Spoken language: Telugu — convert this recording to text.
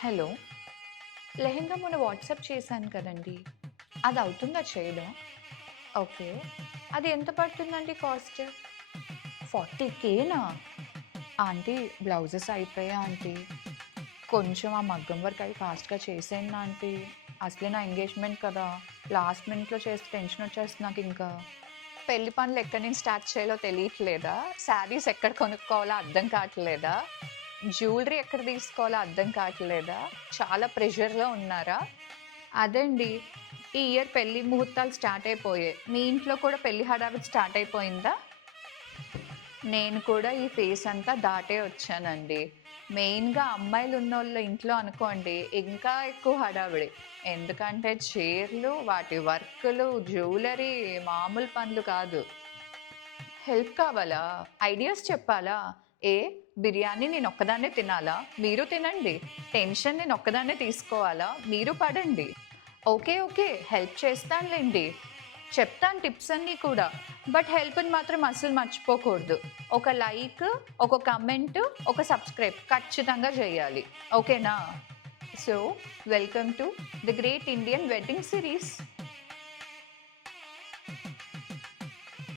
హలో. లెహెంగా మొన్న వాట్సాప్ చేశాను కదండీ! అది అవుతుందా చేయడం? ఓకే. అది ఎంత పడుతుందండి కాస్ట్? 40,000నా? ఆంటీ బ్లౌజెస్ అయిపోయాయి ఆంటీ. కొంచెం ఆ మగ్గం వర్క్ అవి ఫాస్ట్‌గా చేసేయండి ఆంటీ. అసలే నా ఎంగేజ్‌మెంట్ కదా! లాస్ట్ మినిట్‌లో చేస్తే టెన్షనొచ్చేస్తుంది నాకింకా. పెళ్లి పనులు ఎక్కడి నుంచి స్టార్ట్ చేయాలో తెలియట్లేదా? శారీస్ ఎక్కడ కొనుక్కోవాలో అర్థం కావట్లేదా? జ్యువెలరీ ఎక్కడ తీసుకోవాలో అర్థం కావట్లేదా? చాలా ప్రెషర్‌లో ఉన్నారా? అదండి. ఈ ఇయర్ పెళ్లి ముహూర్తాలు స్టార్ట్ అయిపోయాయి. మీ ఇంట్లో కూడా పెళ్లి హడావిడి స్టార్ట్ అయిపోయిందా? నేను కూడా ఈ ఫేస్ అంతా దాటే వచ్చానండి. మెయిన్‌గా అమ్మాయిలున్నోళ్ళ ఇంట్లో అనుకోండి ఇంకా ఎక్కువ హడావిడి. ఎందుకంటే చీరలు, వాటి వర్కులు, జ్యువెలరీ మామూలు పనులు కాదు. హెల్ప్ కావాలా? ఐడియాస్ చెప్పాలా? ఏ బిర్యానీ నేనొక్కదాన్నే తినాలా? మీరు తినండి. టెన్షన్ నేనొక్కదాన్నే తీసుకోవాలా? మీరు పడండి. ఓకే. ఓకే. హెల్ప్ చేస్తానులెండి. చెప్తాను టిప్స్ అన్నీ కూడా. బట్ హెల్ప్‌ని మాత్రం అస్సలు మర్చిపోకూడదు. ఒక లైక్, ఒక కమెంట్, ఒక సబ్స్క్రైబ్ ఖచ్చితంగా చేయాలి. ఓకేనా? So, welcome to the great Indian wedding series.